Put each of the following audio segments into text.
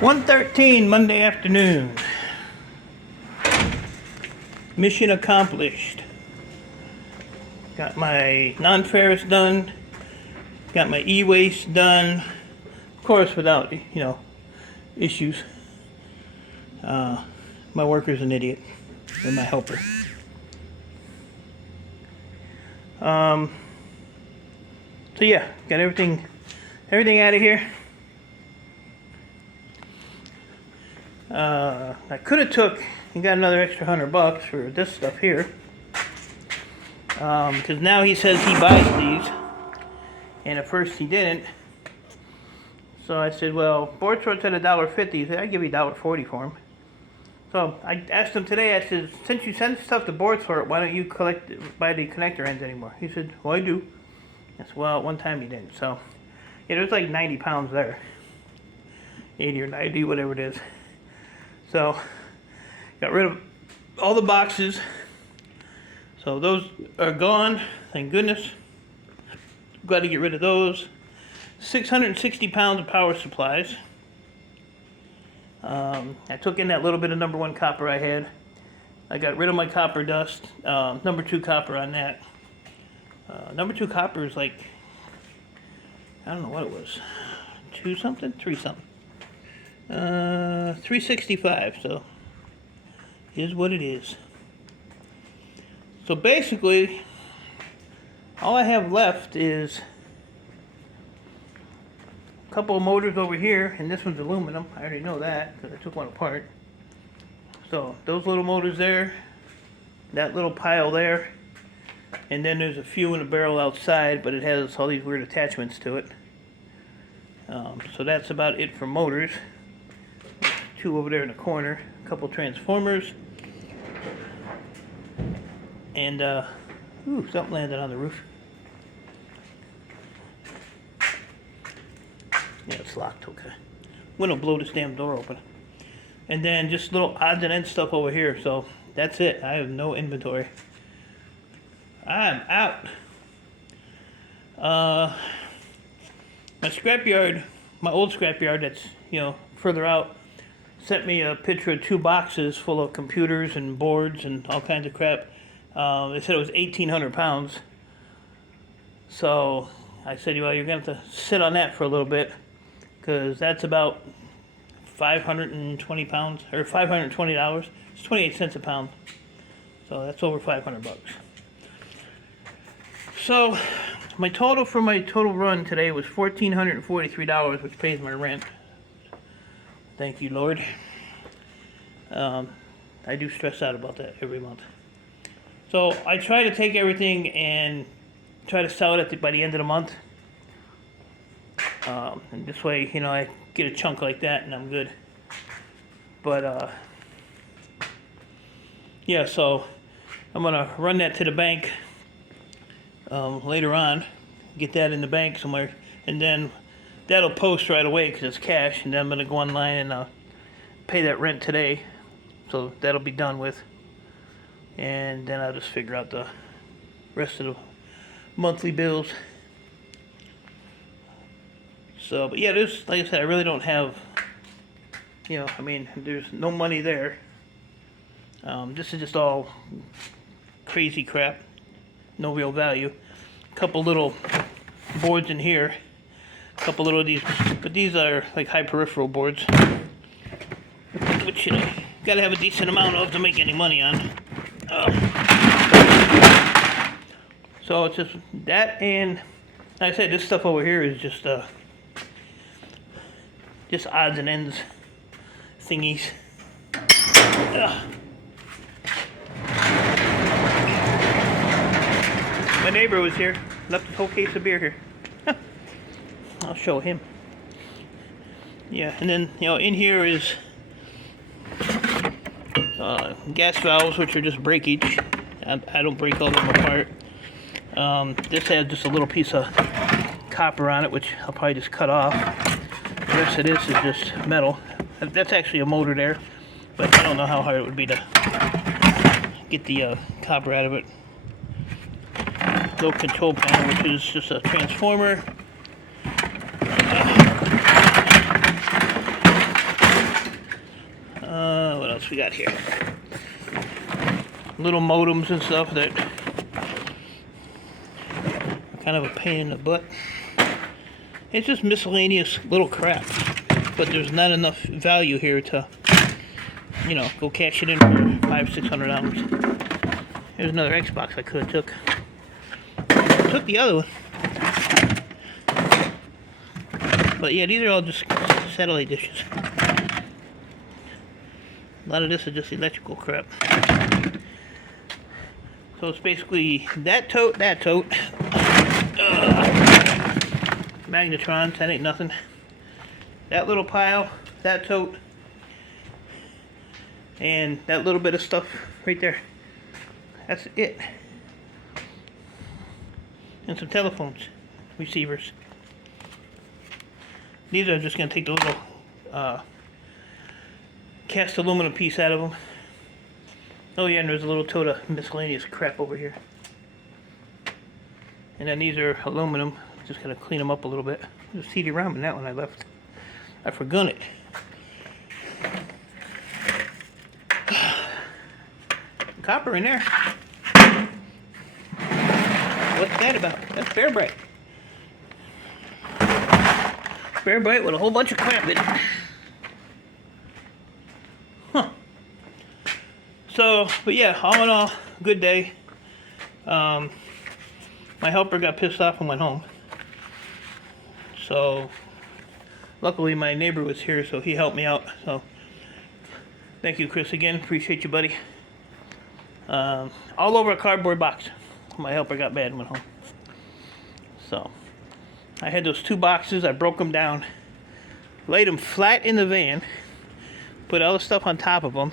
1:13 Monday afternoon. Mission accomplished. Got my non-ferrous done. Got my e-waste done. Of course, without issues. My worker's an idiot. And my helper. So yeah, got everything out of here. I could have took and got another extra $100 for this stuff here, because now he says he buys these, and at first he didn't. So I said, well, board sort's at $1.50. He said, I'd give you $1.40 for them. So I asked him today, I said, since you send stuff to board sort, why don't you buy the connector ends anymore? He said, well, I do. I said, well, at one time he didn't. So yeah, there's like 90 pounds there. 80 or 90, whatever it is. So got rid of all the boxes. So those are gone, thank goodness. Glad to get rid of those. 660 pounds of power supplies. I took in that little bit of number 1 copper I had. I got rid of my copper dust. Number 2 copper on that. Number 2 copper is like, I don't know what it was. 2 something? 3 something. 365, so is what it is. So basically, all I have left is a couple of motors over here, and this one's aluminum. I already know that because I took one apart. So those little motors there, that little pile there, and then there's a few in the barrel outside, but it has all these weird attachments to it. So that's about it for motors. 2 over there in the corner, a couple transformers, and ooh, something landed on the roof. Yeah, it's locked. Okay, I'm gonna blow this damn door open. And then just little odds and ends stuff over here. So that's it. I have no inventory. I'm out. My scrapyard, my old scrapyard that's further out, sent me a picture of 2 boxes full of computers and boards and all kinds of crap. They said it was 1,800 pounds. So I said, well, you're going to have to sit on that for a little bit, because that's about 520 pounds, or $520. It's 28 cents a pound. So that's over $500. So my total for my total run today was $1,443, which pays my rent. Thank you, Lord. I do stress out about that every month. So I try to take everything and try to sell it by the end of the month. And this way, I get a chunk like that and I'm good. But, yeah, so I'm going to run that to the bank later on. Get that in the bank somewhere. And then that'll post right away because it's cash, and then I'm going to go online and pay that rent today. So that'll be done with. And then I'll just figure out the rest of the monthly bills. So, but yeah, there's, like I said, I really don't have, there's no money there. This is just all crazy crap. No real value. A couple little boards in here. A couple little of these, but these are like high peripheral boards, which gotta have a decent amount of to make any money on. So it's just that, and like I said, this stuff over here is just odds and ends thingies. My neighbor was here, left his whole case of beer here. I'll show him. Yeah, and then, in here is gas valves, which are just breakage. I don't break all of them apart. This has just a little piece of copper on it, which I'll probably just cut off. The rest of this is just metal. That's actually a motor there, but I don't know how hard it would be to get the copper out of it. Little control panel, which is just a transformer. else we got here? Little modems and stuff that are kind of a pain in the butt. It's just miscellaneous little crap, but there's not enough value here to, you know, go cash it in for $500-600. Here's another Xbox I could have took. I took the other one. But yeah, these are all just satellite dishes. A lot of this is just electrical crap. So it's basically that tote, magnetrons, that ain't nothing. That little pile, that tote, and that little bit of stuff right there. That's it. And some telephones, receivers. These are just going to take the little cast aluminum piece out of them. Oh yeah, and there's a little tote of miscellaneous crap over here. And then these are aluminum. Just gotta clean them up a little bit. There's a CD-ROM in that one I left. I forgot it. Copper in there. What's that about? That's Bear Bright. Bear Bright with a whole bunch of crap in it. Huh. So, but yeah, all in all, good day. My helper got pissed off and went home. So, luckily my neighbor was here, so he helped me out. So, thank you, Chris, again. Appreciate you, buddy. All over a cardboard box. My helper got mad and went home. So, I had those 2 boxes. I broke them down, laid them flat in the van, put all the stuff on top of them,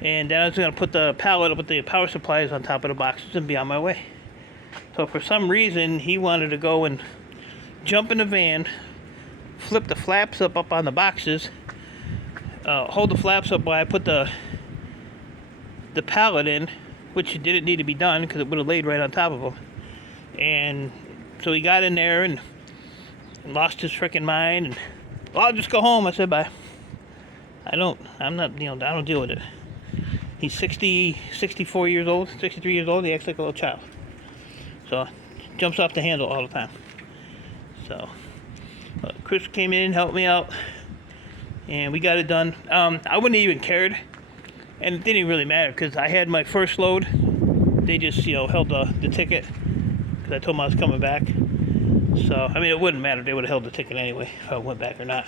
and then I was going to put the pallet with the power supplies on top of the boxes and be on my way. So for some reason, he wanted to go and jump in the van, flip the flaps up on the boxes, hold the flaps up while I put the pallet in, which didn't need to be done because it would have laid right on top of them. And so he got in there and lost his freaking mind. And well, I'll just go home. I said bye. I don't deal with it. He's 64 years old, 63 years old. He acts like a little child. So jumps off the handle all the time. So Chris came in, helped me out, and we got it done. I wouldn't have even cared, and it didn't really matter because I had my first load. They just, held the ticket because I told them I was coming back. So I mean, it wouldn't matter. They would have held the ticket anyway if I went back or not.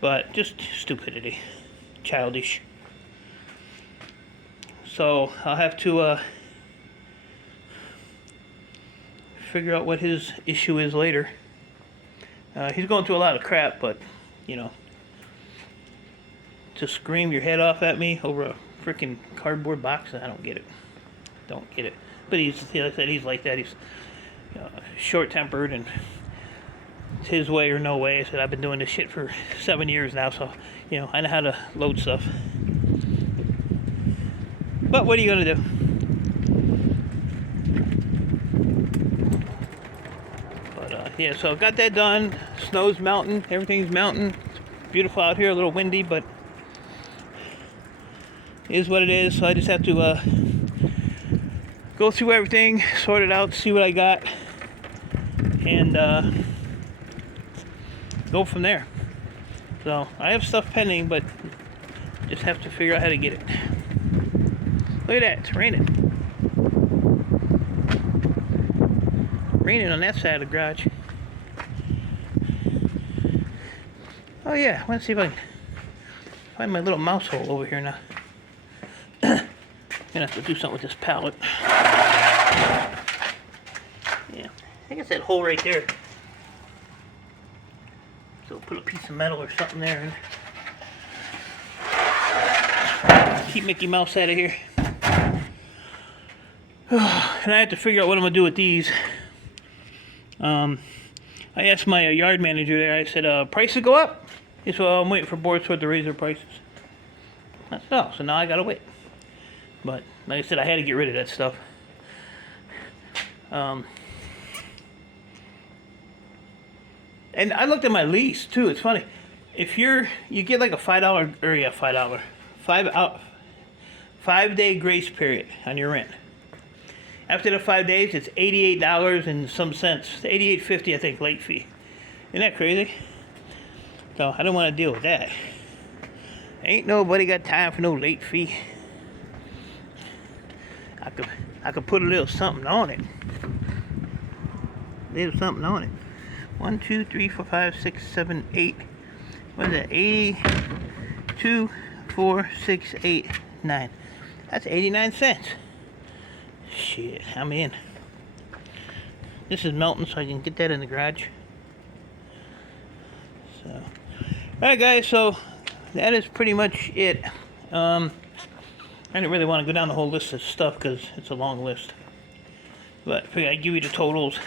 But just stupidity, childish. So I'll have to figure out what his issue is later. He's going through a lot of crap, but to scream your head off at me over a freaking cardboard box, I don't get it. Don't get it. But like I said, he's like that. He's short-tempered, and it's his way or no way. I said I've been doing this shit for 7 years now, so I know how to load stuff. But what are you gonna do? Yeah, so got that done. Snow's melting, everything's melting. It's beautiful out here, a little windy, but it is what it is. So I just have to go through everything, sort it out, see what I got, and go from there. So I have stuff pending, but just have to figure out how to get it. Look at that, it's raining. Raining on that side of the garage. Oh yeah, let's see if I can find my little mouse hole over here now. Gonna have to do something with this pallet. Yeah, I think it's that hole right there. So put a piece of metal or something there and keep Mickey Mouse out of here. And I have to figure out what I'm gonna do with these. I asked my yard manager there, I said, prices go up? He said, well, I'm waiting for Board Sort to raise their prices. I said, oh, so now I gotta wait. But, like I said, I had to get rid of that stuff. And I looked at my lease, too. It's funny. If you get like a $5, 5-day grace period on your rent. After the 5 days, it's $88 and some cents. $88.50, I think, late fee. Isn't that crazy? So I don't want to deal with that. Ain't nobody got time for no late fee. I could put a little something on it. Little something on it. 1, 2, 3, 4, 5, 6, 7, 8. What is that? 82, 4, 6, 8, 9. That's 89 cents. Shit, I'm in. This is melting, so I can get that in the garage. So, alright guys, so that is pretty much it. I didn't really want to go down the whole list of stuff because it's a long list. But I figured I'd give you the totals,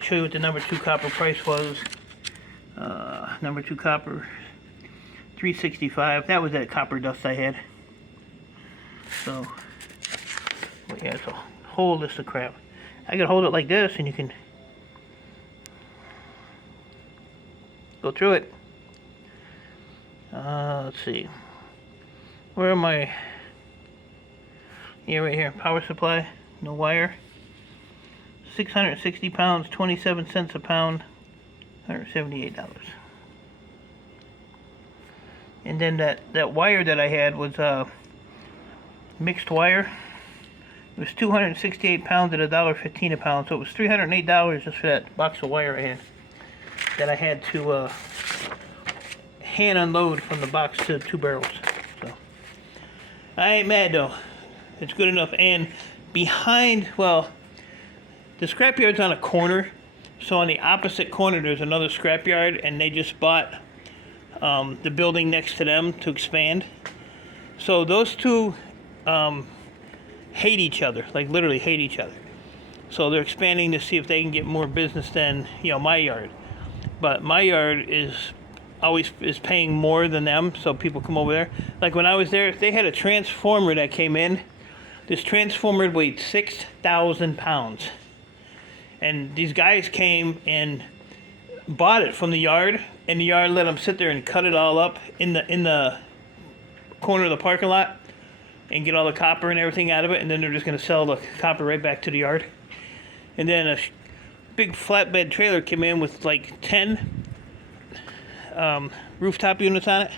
show you what the number 2 copper price was. Number 2 copper, $3.65. That was that copper dust I had. So, well, yeah, it's a whole list of crap. I can hold it like this and you can go through it. Let's see. Where am I? Yeah, right here. Power supply, no wire. 660 pounds, 27 cents a pound, $178. And then that wire that I had was mixed wire. It was 268 pounds at $1.15 a pound, so it was $308 just for that box of wire I had. That I had to hand unload from the box to 2 barrels. So I ain't mad though. It's good enough. And behind, well, the scrapyard's on a corner, so on the opposite corner there's another scrapyard, and they just bought the building next to them to expand. So those two hate each other, like literally hate each other. So they're expanding to see if they can get more business than, you know, my yard. But my yard is always paying more than them, so people come over there. Like when I was there, they had a transformer that came in. This transformer weighed 6,000 pounds. And these guys came and bought it from the yard, and the yard let them sit there and cut it all up in the corner of the parking lot and get all the copper and everything out of it, and then they're just going to sell the copper right back to the yard. And then a big flatbed trailer came in with like 10 rooftop units on it.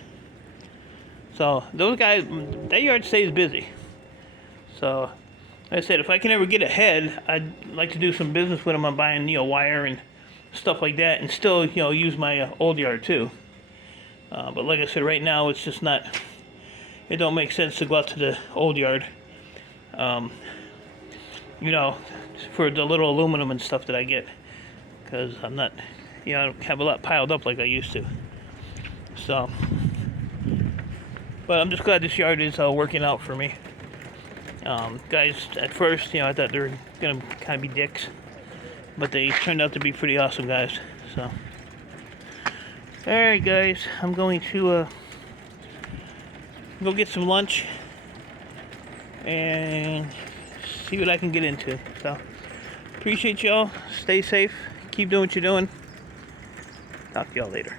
So those guys, that yard stays busy. So like I said, if I can ever get ahead, I'd like to do some business with them on buying, you know, wire and stuff like that, and still, you know, use my old yard too. But like I said, right now it's just not, it don't make sense to go out to the old yard, you know, for the little aluminum and stuff that I get, because I'm not, you know, I don't have a lot piled up like I used to. So, but I'm just glad this yard is working out for me. Guys, at first, you know, I thought they were gonna kind of be dicks, but they turned out to be pretty awesome guys. So, alright guys, I'm going to go get some lunch and see what I can get into. So, appreciate y'all. Stay safe. Keep doing what you're doing. Talk to y'all later.